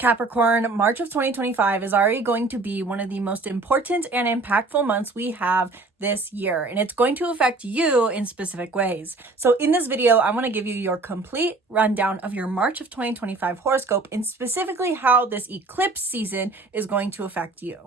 Capricorn, March of 2025 is already going to be one of the most important and impactful months we have this year, and it's going to affect you in specific ways. So in this video, I want to give you your complete rundown of your March of 2025 horoscope and specifically how this eclipse season is going to affect you.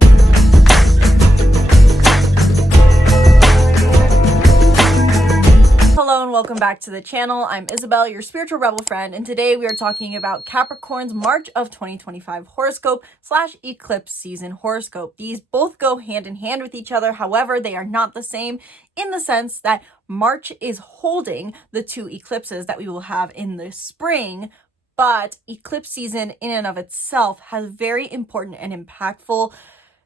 Hello and welcome back to the channel. I'm Isabelle, your spiritual rebel friend, and today we are talking about Capricorn's March of 2025 horoscope / eclipse season horoscope. These both go hand in hand with each other. However, they are not the same in the sense that March is holding the two eclipses that we will have in the spring, but eclipse season in and of itself has very important and impactful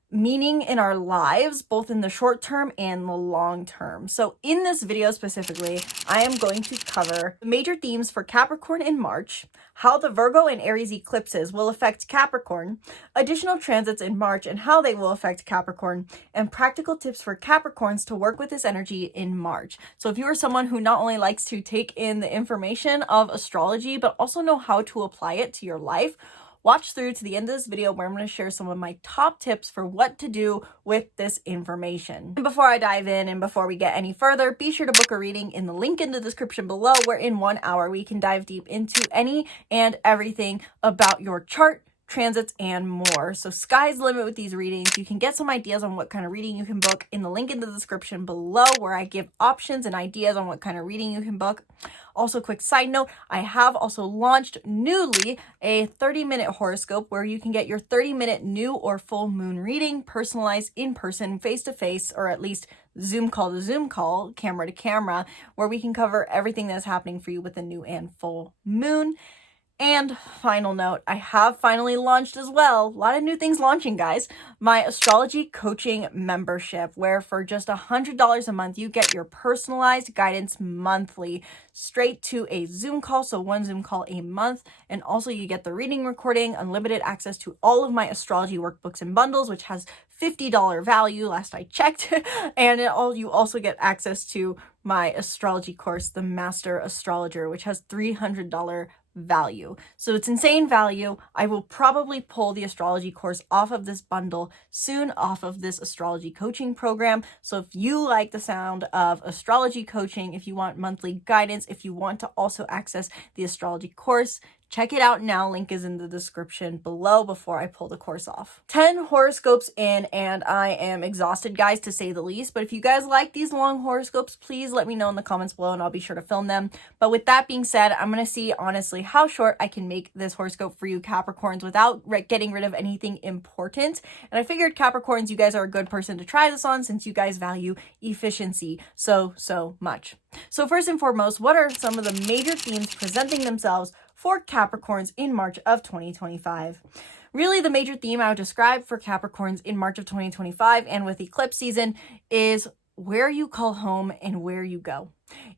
meaning in our lives, both in the short term and the long term. So in this video specifically, I am going to cover the major themes for Capricorn in March, how the Virgo and Aries eclipses will affect Capricorn, additional transits in March and how they will affect Capricorn, and practical tips for Capricorns to work with this energy in March. So if you are someone who not only likes to take in the information of astrology, but also know how to apply it to your life, watch through to the end of this video where I'm going to share some of my top tips for what to do with this information. And before I dive in and before we get any further, be sure to book a reading in the link in the description below, where in 1 hour we can dive deep into any and everything about your chart, transits, and more. So sky's the limit with these readings. You can get some ideas on what kind of reading you can book in the link in the description below, where I give options and ideas on what kind of reading you can book. Also, quick side note, I have also launched newly a 30-minute horoscope where you can get your 30-minute new or full moon reading personalized in person, face-to-face, or at least Zoom call to Zoom call, camera to camera, where we can cover everything that's happening for you with the new and full moon. And final note, I have finally launched as well, a lot of new things launching, guys, my astrology coaching membership, where for just $100 a month, you get your personalized guidance monthly straight to a Zoom call. So one Zoom call a month. And also you get the reading recording, unlimited access to all of my astrology workbooks and bundles, which has $50 value last I checked. And you also get access to my astrology course, The Master Astrologer, which has $300 value. So it's insane value. I will probably pull the astrology course off of this bundle soon, off of this astrology coaching program. So if you like the sound of astrology coaching, if you want monthly guidance, if you want to also access the astrology course, check it out now. Link is in the description below before I pull the course off. 10 horoscopes in, and I am exhausted, guys, to say the least. But if you guys like these long horoscopes, please let me know in the comments below and I'll be sure to film them. But with that being said, I'm going to see honestly how short I can make this horoscope for you Capricorns without getting rid of anything important. And I figured Capricorns, you guys are a good person to try this on since you guys value efficiency so much. So first and foremost, what are some of the major themes presenting themselves for Capricorns in March of 2025? Really, the major theme I would describe for Capricorns in March of 2025 and with eclipse season is where you call home and where you go.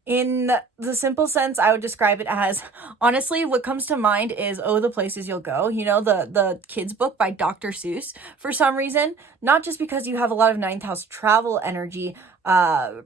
In the simple sense, I would describe it as, honestly, what comes to mind is, oh, the places you'll go. You know, the kids book by Dr. Seuss, for some reason, not just because you have a lot of 9th house travel energy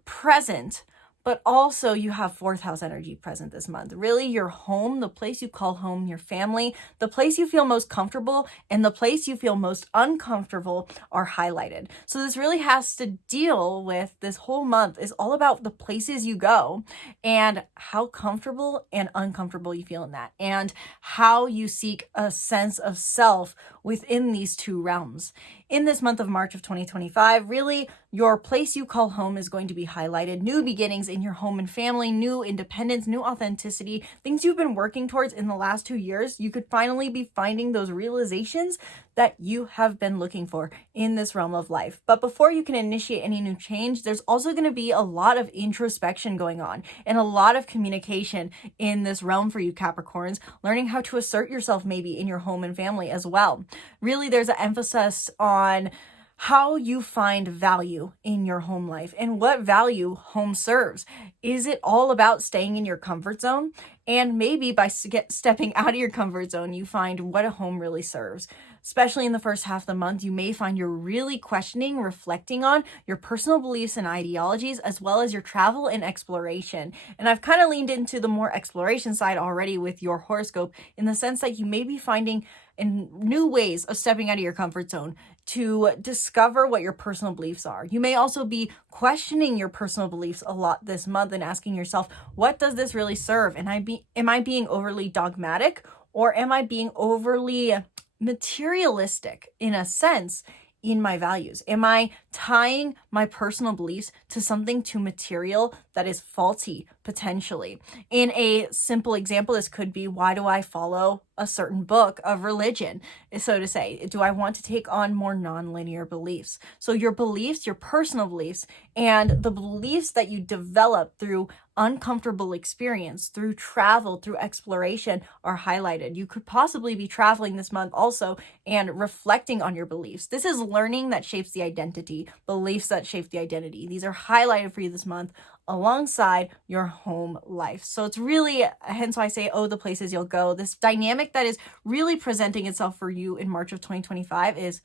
present, but also you have 4th house energy present this month. Really, your home, the place you call home, your family, the place you feel most comfortable, and the place you feel most uncomfortable are highlighted. So this really has to deal with, this whole month is all about the places you go and how comfortable and uncomfortable you feel in that, and how you seek a sense of self within these two realms. In this month of March of 2025, really, your place you call home is going to be highlighted. New beginnings in your home and family, new independence, new authenticity, things you've been working towards in the last 2 years. You could finally be finding those realizations that you have been looking for in this realm of life. But before you can initiate any new change, there's also going to be a lot of introspection going on and a lot of communication in this realm for you Capricorns, learning how to assert yourself maybe in your home and family as well. Really, there's an emphasis on how you find value in your home life and what value home serves. Is it all about staying in your comfort zone And maybe by stepping out of your comfort zone, you find what a home really serves. Especially in the first half of the month, you may find you're really questioning, reflecting on your personal beliefs and ideologies, as well as your travel and exploration. And I've kind of leaned into the more exploration side already with your horoscope, in the sense that you may be finding in new ways of stepping out of your comfort zone to discover what your personal beliefs are. You may also be questioning your personal beliefs a lot this month and asking yourself, what does this really serve? And am I being overly dogmatic, or am I being overly materialistic in a sense in my values? Am I tying my personal beliefs to something too material that is faulty potentially? In a simple example, this could be, why do I follow a certain book of religion, so to say? Do I want to take on more nonlinear beliefs? So your beliefs, your personal beliefs, and the beliefs that you develop through uncomfortable experience, through travel, through exploration, are highlighted. You could possibly be traveling this month also and reflecting on your beliefs. This is learning that shapes the identity, beliefs that shape the identity. These are highlighted for you this month alongside your home life. So it's really, hence why I say, oh, the places you'll go. This dynamic that is really presenting itself for you in March of 2025 is,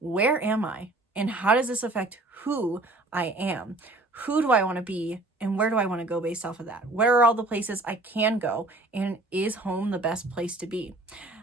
where am I? And how does this affect who I am? Who do I want to be? And where do I want to go based off of that? Where are all the places I can go? And is home the best place to be?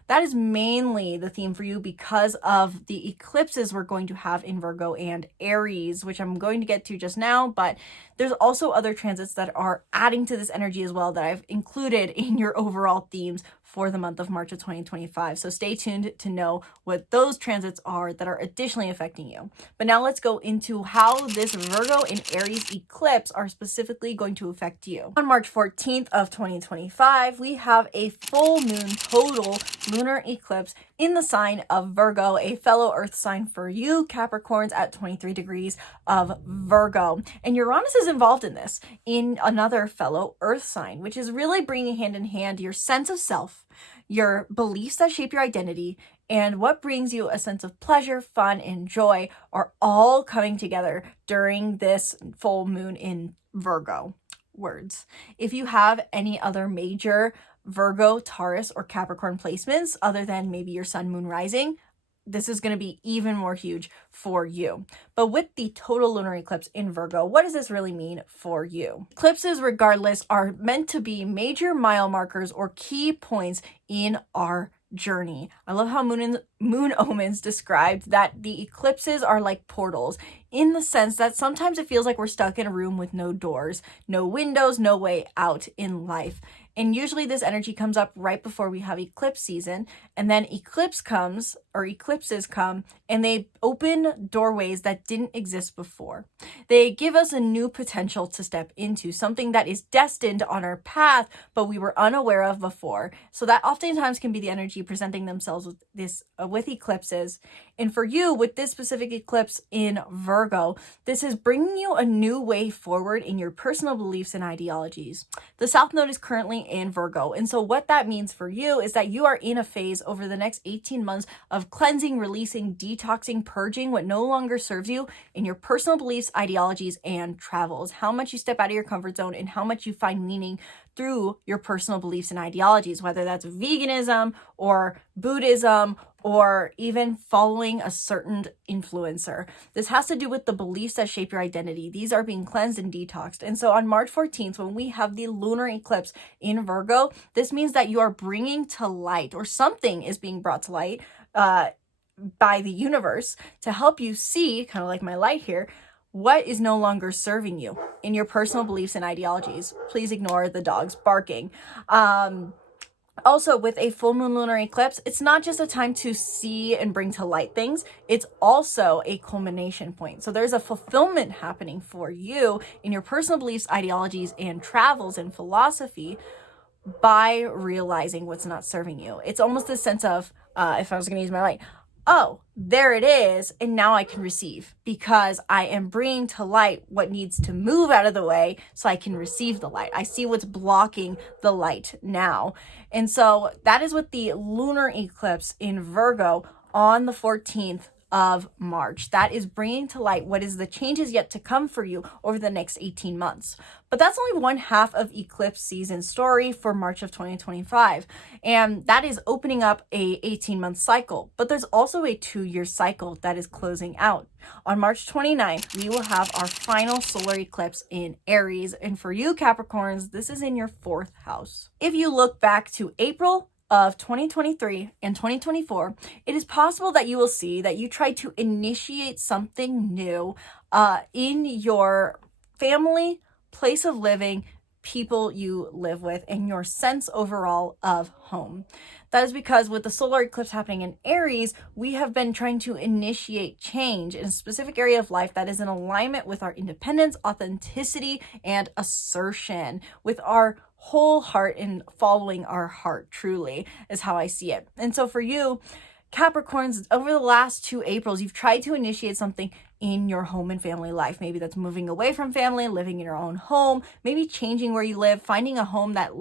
That is mainly the theme for you because of the eclipses we're going to have in Virgo and Aries, which I'm going to get to just now, but there's also other transits that are adding to this energy as well that I've included in your overall themes for the month of March of 2025. So stay tuned to know what those transits are that are additionally affecting you. But now let's go into how this Virgo and Aries eclipse are specifically going to affect you. On March 14th of 2025, we have a full moon total lunar eclipse in the sign of Virgo, a fellow earth sign for you, Capricorns, at 23 degrees of Virgo. And Uranus is involved in this, in another fellow earth sign, which is really bringing hand in hand your sense of self, your beliefs that shape your identity, and what brings you a sense of pleasure, fun, and joy are all coming together during this full moon in Virgo. Words. If you have any other major Virgo, Taurus, or Capricorn placements other than maybe your sun, moon, rising, this is going to be even more huge for you. But with the total lunar eclipse in Virgo, what does this really mean for you? Eclipses, regardless, are meant to be major mile markers or key points in our journey. I love how Moon Omens described that the eclipses are like portals, in the sense that sometimes it feels like we're stuck in a room with no doors, no windows, no way out in life. And usually this energy comes up right before we have eclipse season, and then eclipses come, and they open doorways that didn't exist before. They give us a new potential to step into, something that is destined on our path, but we were unaware of before. So that oftentimes can be the energy presenting themselves with this, with eclipses. And for you, with this specific eclipse in Virgo, this is bringing you a new way forward in your personal beliefs and ideologies. The South Node is currently in Virgo, and so what that means for you is that you are in a phase over the next 18 months of cleansing, releasing, detoxing, purging what no longer serves you in your personal beliefs, ideologies, and travels. How much you step out of your comfort zone and how much you find meaning through your personal beliefs and ideologies, whether that's veganism or Buddhism or even following a certain influencer. This has to do with the beliefs that shape your identity. These are being cleansed and detoxed. And so on March 14th, when we have the lunar eclipse in Virgo, this means that you are bringing to light, or something is being brought to light by the universe to help you see, kind of like my light here, what is no longer serving you in your personal beliefs and ideologies. Please ignore the dogs barking. Also, with a full moon lunar eclipse, it's not just a time to see and bring to light things, it's also a culmination point. So there's a fulfillment happening for you in your personal beliefs, ideologies, and travels and philosophy by realizing what's not serving you. It's almost this sense of, if I was going to use my light, oh, there it is, and now I can receive, because I am bringing to light what needs to move out of the way so I can receive the light. I see what's blocking the light now. And so that is what the lunar eclipse in Virgo on the 14th of March. That is bringing to light what is the changes yet to come for you over the next 18 months. But that's only one half of eclipse season story for March of 2025. And that is opening up a 18-month cycle. But there's also a 2-year cycle that is closing out. On March 29th, we will have our final solar eclipse in Aries. And for you Capricorns, this is in your 4th house. If you look back to April of 2023 and 2024, it is possible that you will see that you tried to initiate something new in your family, place of living, people you live with, and your sense overall of home. That is because with the solar eclipse happening in Aries, we have been trying to initiate change in a specific area of life that is in alignment with our independence, authenticity, and assertion, with our whole heart and following our heart, truly, is how I see it. And so for you, Capricorns, over the last 2 Aprils, you've tried to initiate something in your home and family life. Maybe that's moving away from family, living in your own home, maybe changing where you live, finding a home that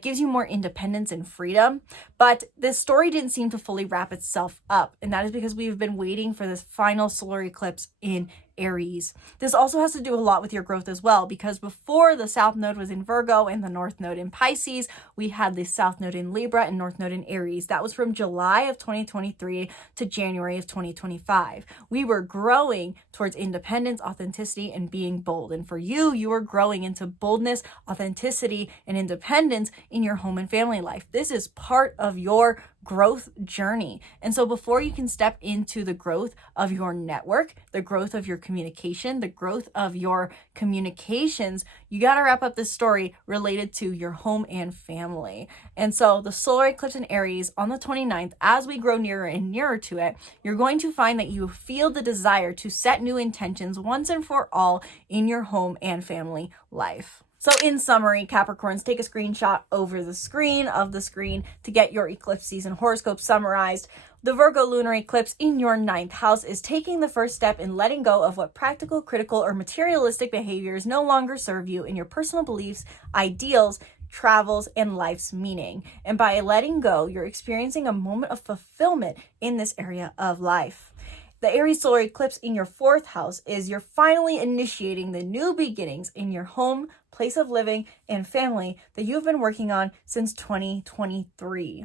gives you more independence and freedom. But this story didn't seem to fully wrap itself up. And that is because we've been waiting for this final solar eclipse in Aries. This also has to do a lot with your growth as well, because before the South Node was in Virgo and the North Node in Pisces, we had the South Node in Libra and North Node in Aries. That was from July of 2023 to January of 2025. We were growing towards independence, authenticity, and being bold. And for you, you are growing into boldness, authenticity, and independence in your home and family life. This is part of your growth journey. And so before you can step into the growth of your network, the growth of your communication, the growth of your communications, you got to wrap up this story related to your home and family. And so the solar eclipse in Aries on the 29th, as we grow nearer and nearer to it, you're going to find that you feel the desire to set new intentions once and for all in your home and family life. So in summary, Capricorns, take a screenshot over the screen to get your eclipse season horoscope summarized. The Virgo lunar eclipse in your 9th house is taking the first step in letting go of what practical, critical, or materialistic behaviors no longer serve you in your personal beliefs, ideals, travels, and life's meaning. And by letting go, you're experiencing a moment of fulfillment in this area of life. The Aries solar eclipse in your 4th house is you're finally initiating the new beginnings in your home, place of living, and family that you've been working on since 2023.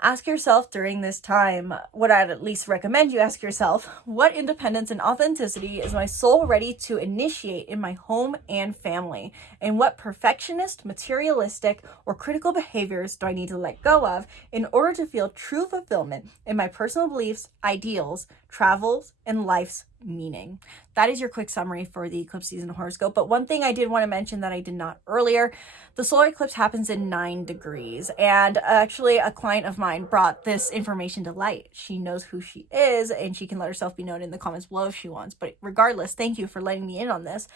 Ask yourself during this time, what I'd at least recommend you ask yourself, what independence and authenticity is my soul ready to initiate in my home and family? And what perfectionist, materialistic, or critical behaviors do I need to let go of in order to feel true fulfillment in my personal beliefs, ideals, travels, and life's meaning? That is your quick summary for the eclipse season horoscope. But one thing I did want to mention that I did not earlier, the solar eclipse happens in 9 degrees. And actually a client of mine brought this information to light. She knows who she is and she can let herself be known in the comments below if she wants. But regardless, thank you for letting me in on this.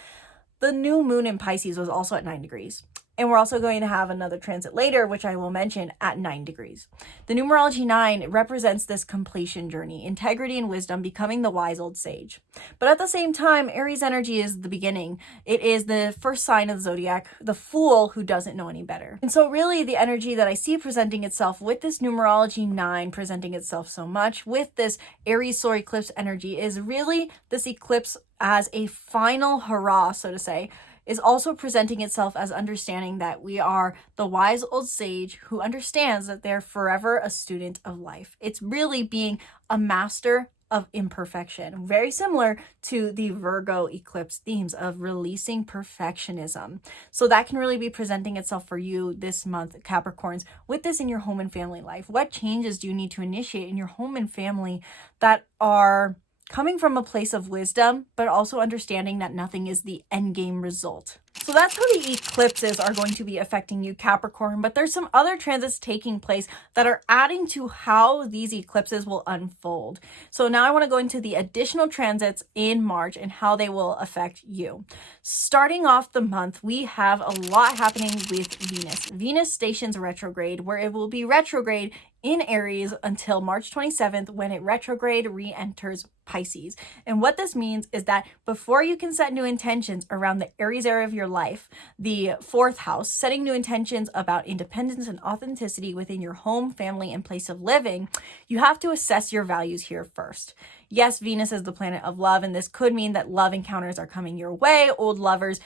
The new moon in Pisces was also at 9 degrees. And we're also going to have another transit later, which I will mention, at 9 degrees. The numerology 9 represents this completion journey, integrity and wisdom, becoming the wise old sage. But at the same time, Aries energy is the beginning. It is the first sign of the zodiac, the fool who doesn't know any better. And so really the energy that I see presenting itself with this numerology 9 presenting itself so much with this Aries solar eclipse energy is really this eclipse as a final hurrah, so to say, is also presenting itself as understanding that we are the wise old sage who understands that they're forever a student of life. It's really being a master of imperfection, very similar to the Virgo eclipse themes of releasing perfectionism. So that can really be presenting itself for you this month, Capricorns, with this in your home and family life. What changes do you need to initiate in your home and family that are coming from a place of wisdom, but also understanding that nothing is the end game result? So that's how the eclipses are going to be affecting you, Capricorn, but there's some other transits taking place that are adding to how these eclipses will unfold. So now I want to go into the additional transits in March and how they will affect you. Starting off the month, we have a lot happening with Venus. Venus stations retrograde, where it will be retrograde in Aries until March 27th when it retrograde re-enters Pisces. And what this means is that before you can set new intentions around the Aries area of your your life, the fourth house, setting new intentions about independence and authenticity within your home, family, and place of living, you have to assess your values here first. Yes, Venus is the planet of love, and this could mean that love encounters are coming your way, old lovers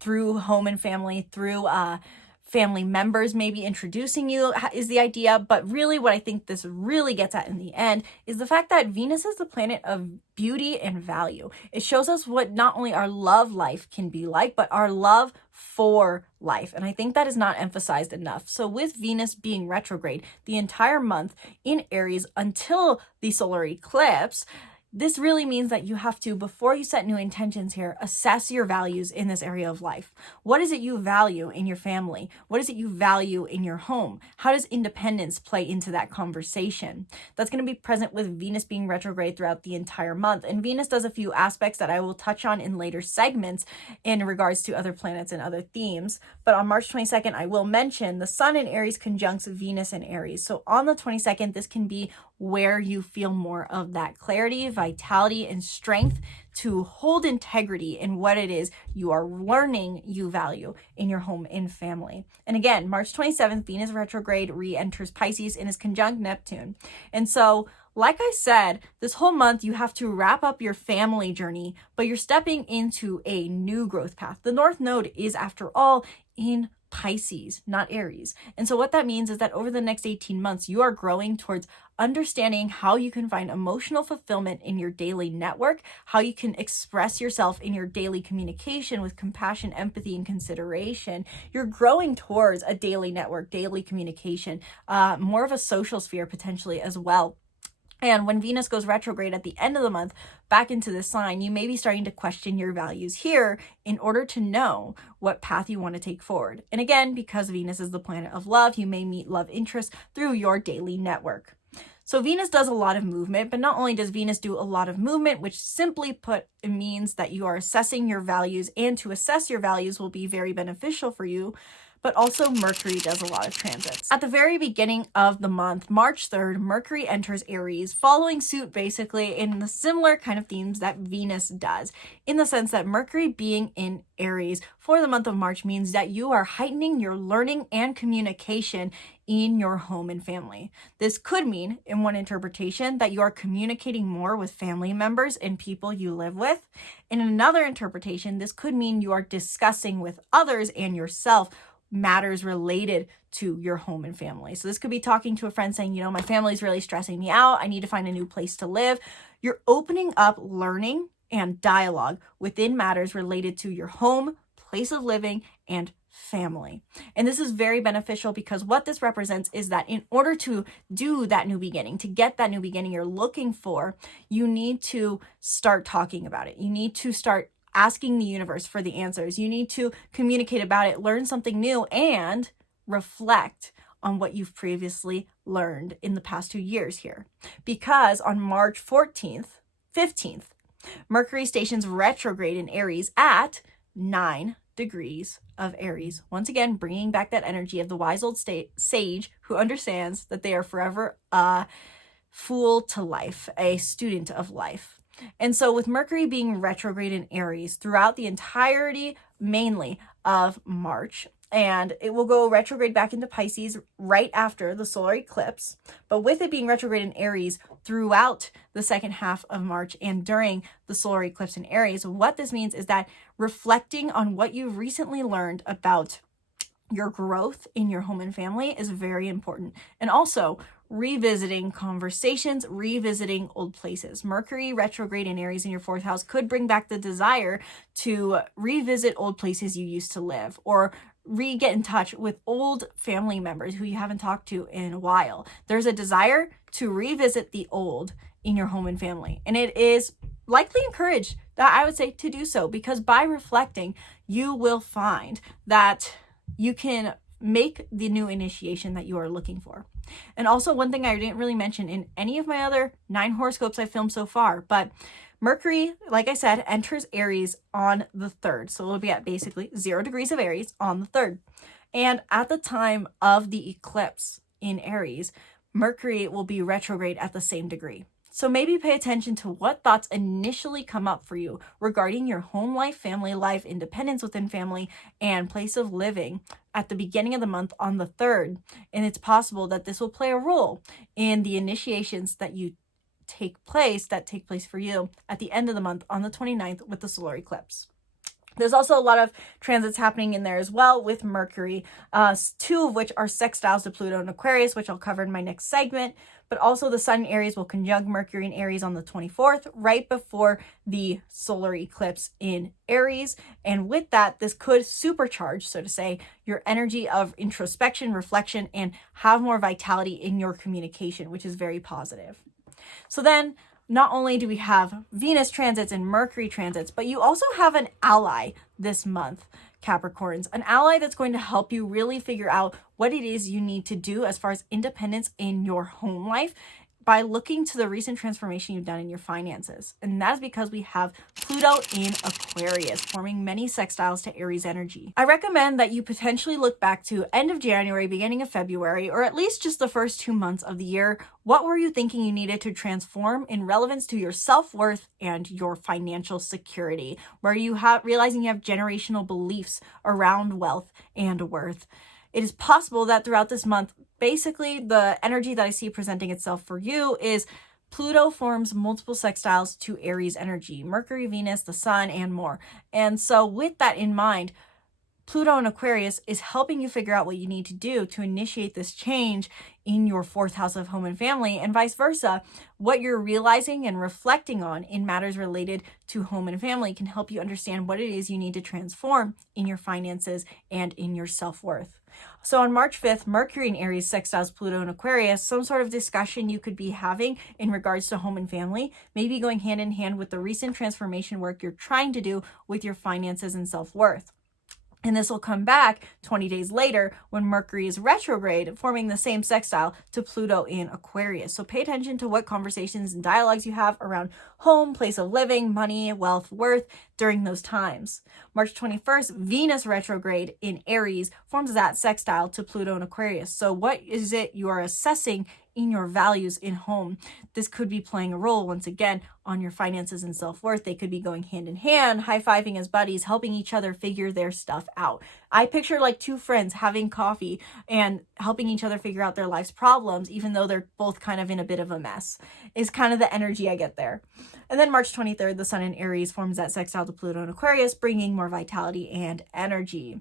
through home and family, through family members maybe introducing you is the idea. But really what I think this really gets at in the end is the fact that Venus is the planet of beauty and value. It shows us what not only our love life can be like, but our love for life. And I think that is not emphasized enough. So with Venus being retrograde the entire month in Aries until the solar eclipse, this really means that you have to, before you set new intentions here, assess your values in this area of life. What is it you value in your family? What is it you value in your home? How does independence play into that conversation? That's going to be present with Venus being retrograde throughout the entire month. And Venus does a few aspects that I will touch on in later segments in regards to other planets and other themes. But on March 22nd, I will mention the Sun in Aries conjuncts Venus in Aries. So on the 22nd, this can be where you feel more of that clarity, vitality, and strength to hold integrity in what it is you are learning you value in your home and family. And again, March 27th, Venus retrograde re-enters Pisces and is conjunct Neptune. And so, like I said, this whole month you have to wrap up your family journey, but you're stepping into a new growth path. The North Node is, after all, in Pisces, not Aries. And so what that means is that over the next 18 months, you are growing towards understanding how you can find emotional fulfillment in your daily network, how you can express yourself in your daily communication with compassion, empathy, and consideration. You're growing towards a daily network, daily communication, more of a social sphere potentially as well. And when Venus goes retrograde at the end of the month back into the sign, you may be starting to question your values here in order to know what path you want to take forward. And again, because Venus is the planet of love, you may meet love interests through your daily network. So Venus does a lot of movement, but not only does Venus do a lot of movement, which simply put, it means that you are assessing your values, and to assess your values will be very beneficial for you, but also Mercury does a lot of transits. At the very beginning of the month, March 3rd, Mercury enters Aries, following suit basically in the similar kind of themes that Venus does, in the sense that Mercury being in Aries for the month of March means that you are heightening your learning and communication in your home and family. This could mean, in one interpretation, that you are communicating more with family members and people you live with. In another interpretation, this could mean you are discussing with others and yourself matters related to your home and family. So this could be talking to a friend saying, you know, my family's really stressing me out. I need to find a new place to live. You're opening up learning and dialogue within matters related to your home, place of living, and family. And this is very beneficial because what this represents is that in order to do that new beginning, to get that new beginning you're looking for, you need to start talking about it. You need to start asking the universe for the answers. You need to communicate about it, learn something new, and reflect on what you've previously learned in the past 2 years here. Because on March 15th, Mercury stations retrograde in Aries at 9 degrees of Aries. Once again, bringing back that energy of the wise old sage who understands that they are forever a fool to life, a student of life. And so with Mercury being retrograde in Aries throughout the entirety, mainly of March, and it will go retrograde back into Pisces right after the solar eclipse, but with it being retrograde in Aries throughout the second half of March and during the solar eclipse in Aries, what this means is that reflecting on what you've recently learned about your growth in your home and family is very important. And also revisiting conversations, revisiting old places. Mercury retrograde in Aries in your fourth house could bring back the desire to revisit old places you used to live, or get in touch with old family members who you haven't talked to in a while. There's a desire to revisit the old in your home and family. And it is likely encouraged that I would say to do so, because by reflecting, you will find that you can make the new initiation that you are looking for. And also, one thing I didn't really mention in any of my other 9 horoscopes I've filmed so far, but Mercury, like I said, enters Aries on the 3rd. So it'll be at basically 0 degrees of Aries on the 3rd. And at the time of the eclipse in Aries, Mercury will be retrograde at the same degree. So maybe pay attention to what thoughts initially come up for you regarding your home life, family life, independence within family, and place of living at the beginning of the month on the 3rd. And it's possible that this will play a role in the initiations that take place for you at the end of the month on the 29th with the solar eclipse. There's also a lot of transits happening in there as well with Mercury, 2 of which are sextiles to Pluto and Aquarius, which I'll cover in my next segment. But also the Sun in Aries will conjunct Mercury in Aries on the 24th, right before the solar eclipse in Aries. And with that, this could supercharge, so to say, your energy of introspection, reflection, and have more vitality in your communication, which is very positive. So then, not only do we have Venus transits and Mercury transits, but you also have an ally this month, Capricorns, an ally that's going to help you really figure out what it is you need to do as far as independence in your home life by looking to the recent transformation you've done in your finances. And that is because we have Pluto in Aquarius, forming many sextiles to Aries energy. I recommend that you potentially look back to end of January, beginning of February, or at least just the first 2 months of the year. What were you thinking you needed to transform in relevance to your self-worth and your financial security? Where you realizing you have generational beliefs around wealth and worth. It is possible that throughout this month, basically the energy that I see presenting itself for you is Pluto forms multiple sextiles to Aries energy, Mercury, Venus, the Sun, and more. And so with that in mind, Pluto in Aquarius is helping you figure out what you need to do to initiate this change in your 4th house of home and family, and vice versa. What you're realizing and reflecting on in matters related to home and family can help you understand what it is you need to transform in your finances and in your self-worth. So on March 5th, Mercury in Aries sextiles Pluto in Aquarius, some sort of discussion you could be having in regards to home and family, maybe going hand in hand with the recent transformation work you're trying to do with your finances and self-worth. And this will come back 20 days later when Mercury is retrograde, forming the same sextile to Pluto in Aquarius. So pay attention to what conversations and dialogues you have around home, place of living, money, wealth, worth during those times. March 21st, Venus retrograde in Aries forms that sextile to Pluto in Aquarius. So what is it you are assessing in your values in home? This could be playing a role once again on your finances and self-worth. They could be going hand in hand, high-fiving as buddies, helping each other figure their stuff out. I picture like 2 friends having coffee and helping each other figure out their life's problems, even though they're both kind of in a bit of a mess, is kind of the energy I get there. And then March 23rd, the Sun in Aries forms that sextile to Pluto in Aquarius, bringing more vitality and energy.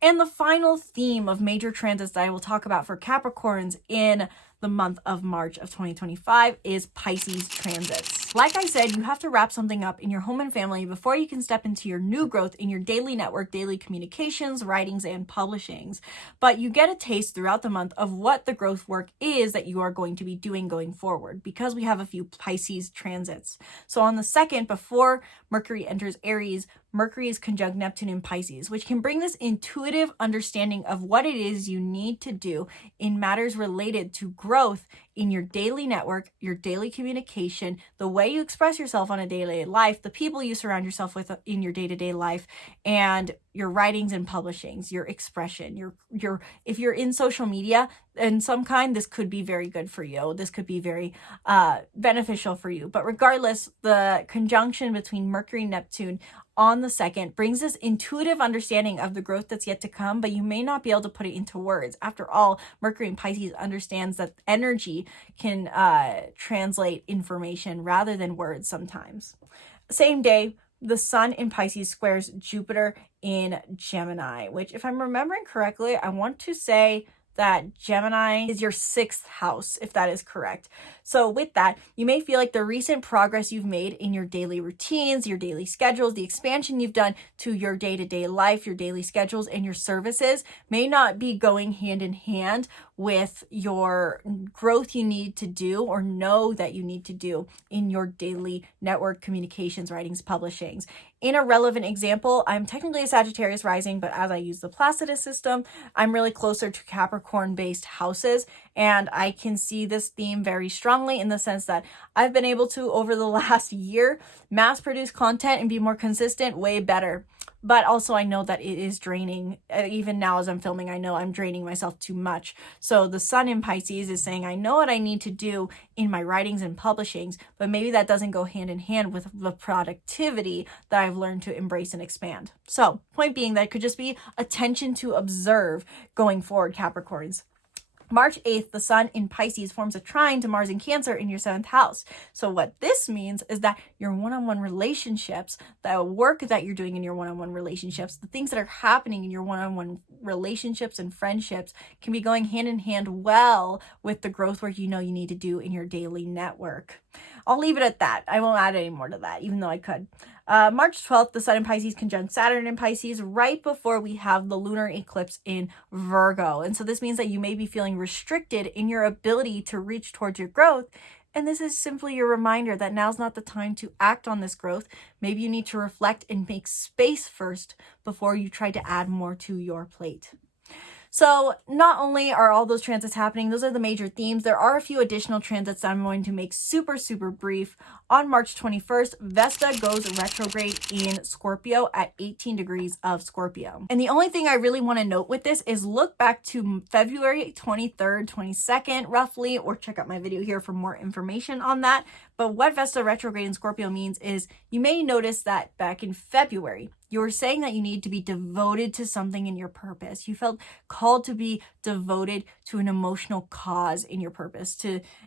And the final theme of major transits that I will talk about for Capricorns in the month of March of 2025 is Pisces transits. Like I said, you have to wrap something up in your home and family before you can step into your new growth in your daily network, daily communications, writings, and publishings. But you get a taste throughout the month of what the growth work is that you are going to be doing going forward, because we have a few Pisces transits. So on the 2nd, before Mercury enters Aries, Mercury is conjunct Neptune in Pisces, which can bring this intuitive understanding of what it is you need to do in matters related to growth in your daily network, your daily communication, the way you express yourself on a daily life, the people you surround yourself with in your day-to-day life, and your writings and publishings, your expression, your if you're in social media in some kind, this could be very good for you. This could be very beneficial for you. But regardless, the conjunction between Mercury and Neptune on the 2nd brings this intuitive understanding of the growth that's yet to come, but you may not be able to put it into words. After all, Mercury in Pisces understands that energy can translate information rather than words sometimes. Same day, the Sun in Pisces squares Jupiter in Gemini, which, if I'm remembering correctly, I want to say that Gemini is your 6th house, if that is correct. So with that, you may feel like the recent progress you've made in your daily routines, your daily schedules, the expansion you've done to your day-to-day life, your daily schedules, and your services may not be going hand in hand with your growth you need to do or know that you need to do in your daily network communications, writings, publishings. In a relevant example, I'm technically a Sagittarius rising, but as I use the Placidus system, I'm really closer to Capricorn-based houses. And I can see this theme very strongly in the sense that I've been able to, over the last year, mass produce content and be more consistent way better. But also I know that it is draining. Even now as I'm filming, I know I'm draining myself too much. So the sun in Pisces is saying, I know what I need to do in my writings and publishings, but maybe that doesn't go hand in hand with the productivity that I've learned to embrace and expand. So point being that it could just be attention to observe going forward, Capricorns. March 8th, the sun in Pisces forms a trine to Mars in Cancer in your 7th house. So what this means is that your one-on-one relationships, the work that you're doing in your one-on-one relationships, the things that are happening in your one-on-one relationships and friendships can be going hand in hand well with the growth work you know you need to do in your daily network. I'll leave it at that. I won't add any more to that, even though I could. March 12th, the sun in Pisces conjunct Saturn in Pisces right before we have the lunar eclipse in Virgo. And so this means that you may be feeling restricted in your ability to reach towards your growth. And this is simply your reminder that now's not the time to act on this growth. Maybe you need to reflect and make space first before you try to add more to your plate. So not only are all those transits happening, those are the major themes. There are a few additional transits that I'm going to make super, super brief. On March 21st, Vesta goes retrograde in Scorpio at 18 degrees of Scorpio. And the only thing I really want to note with this is look back to February 23rd, 22nd, roughly, or check out my video here for more information on that. But what Vesta retrograde in Scorpio means is you may notice that back in February, you were saying that you need to be devoted to something in your purpose. You felt called to be devoted to an emotional cause in your purpose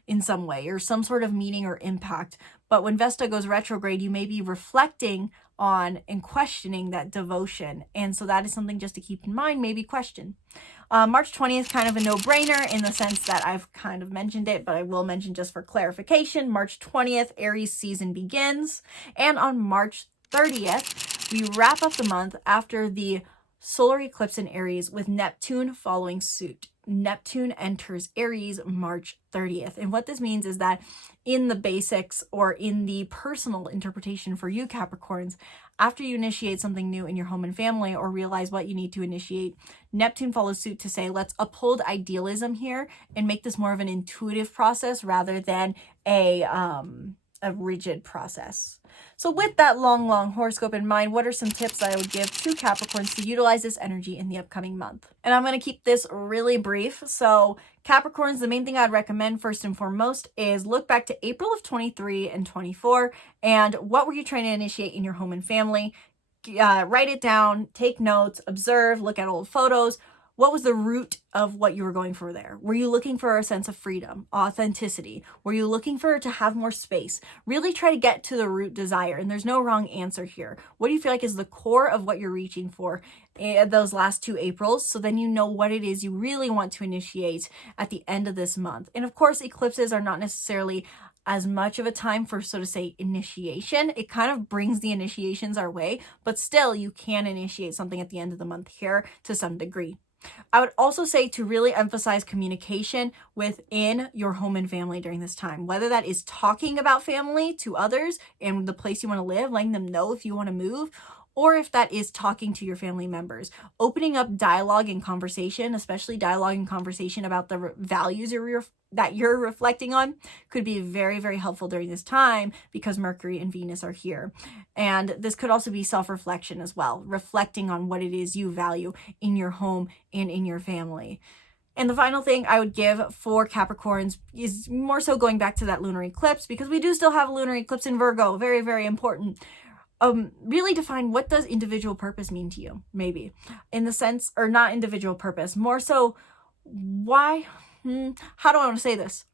in some way or some sort of meaning or impact. But when Vesta goes retrograde, you may be reflecting on and questioning that devotion. And so that is something just to keep in mind, maybe question. March 20th, kind of a no-brainer in the sense that I've kind of mentioned it, but I will mention just for clarification. March 20th, Aries season begins. And on March 30th, we wrap up the month after the solar eclipse in Aries with Neptune following suit. Neptune enters Aries March 30th. And what this means is that in the basics or in the personal interpretation for you Capricorns, after you initiate something new in your home and family or realize what you need to initiate, Neptune follows suit to say, let's uphold idealism here and make this more of an intuitive process rather than a rigid process. So with that long horoscope in mind, what are some tips that I would give to Capricorns to utilize this energy in the upcoming month? And I'm going to keep this really brief. So Capricorns, the main thing I'd recommend first and foremost is look back to April of 23 and 24 and what were you trying to initiate in your home and family? Write it down, take notes, observe, look at old photos. What was the root of what you were going for there? Were you looking for a sense of freedom, authenticity? Were you looking for to have more space? Really try to get to the root desire, and there's no wrong answer here. What do you feel like is the core of what you're reaching for those last 2 Aprils? So then you know what it is you really want to initiate at the end of this month. And of course, eclipses are not necessarily as much of a time for, so to say, initiation. It kind of brings the initiations our way, but still you can initiate something at the end of the month here to some degree. I would also say to really emphasize communication within your home and family during this time, whether that is talking about family to others and the place you want to live, letting them know if you want to move, or if that is talking to your family members, opening up dialogue and conversation, especially dialogue and conversation about the values that you're reflecting on could be very, very helpful during this time because Mercury and Venus are here. And this could also be self-reflection as well, reflecting on what it is you value in your home and in your family. And the final thing I would give for Capricorns is more so going back to that lunar eclipse, because we do still have a lunar eclipse in Virgo, very, very important. Really define what does individual purpose mean to you, maybe in the sense, or not individual purpose, more so why, how do I want to say this?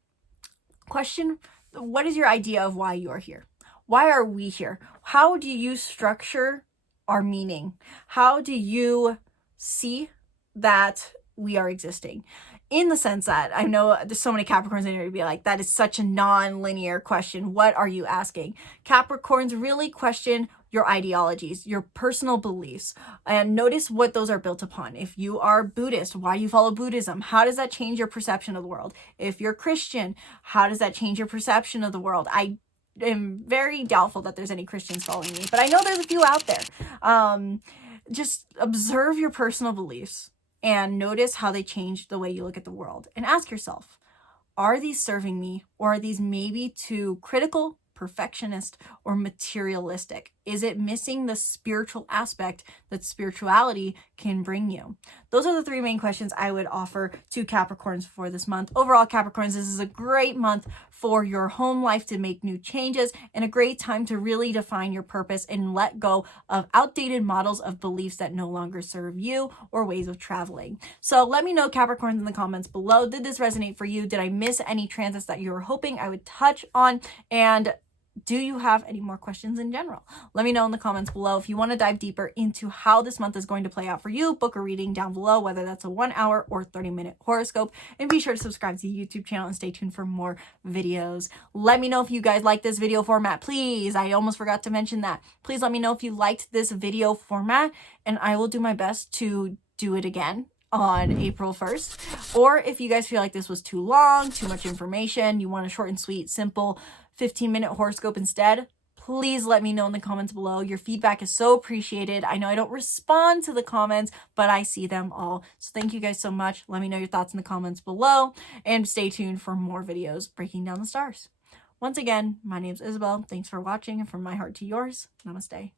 Question, what is your idea of why you are here? Why are we here? How do you structure our meaning? How do you see that we are existing? In the sense that I know there's so many Capricorns in here to be like, that is such a non-linear question. What are you asking? Capricorns really question your ideologies, your personal beliefs, and notice what those are built upon. If you are Buddhist, why do you follow Buddhism? How does that change your perception of the world? If you're Christian, how does that change your perception of the world? I am very doubtful that there's any Christians following me, but I know there's a few out there. Just observe your personal beliefs and notice how they change the way you look at the world. And ask yourself, are these serving me, or are these maybe too critical, perfectionist, or materialistic? Is it missing the spiritual aspect that spirituality can bring you? Those are the three main questions I would offer to Capricorns for this month. Overall, Capricorns, this is a great month for your home life to make new changes, and a great time to really define your purpose and let go of outdated models of beliefs that no longer serve you or ways of traveling. So let me know, Capricorns, in the comments below. Did this resonate for you? Did I miss any transits that you were hoping I would touch on? And do you have any more questions in general? Let me know in the comments below. If you want to dive deeper into how this month is going to play out for you, book a reading down below, whether that's a 1 hour or 30-minute horoscope. And be sure to subscribe to the YouTube channel and stay tuned for more videos. Let me know if you guys like this video format, please. I almost forgot to mention that. Please let me know if you liked this video format, and I will do my best to do it again on April 1st. Or if you guys feel like this was too long, too much information, you want a short and sweet, simple 15-minute horoscope instead, please let me know in the comments below. Your feedback is so appreciated. I know I don't respond to the comments, but I see them all. So thank you guys so much. Let me know your thoughts in the comments below, and stay tuned for more videos breaking down the stars. Once again, my name is Isabelle. Thanks for watching, and from my heart to yours, namaste.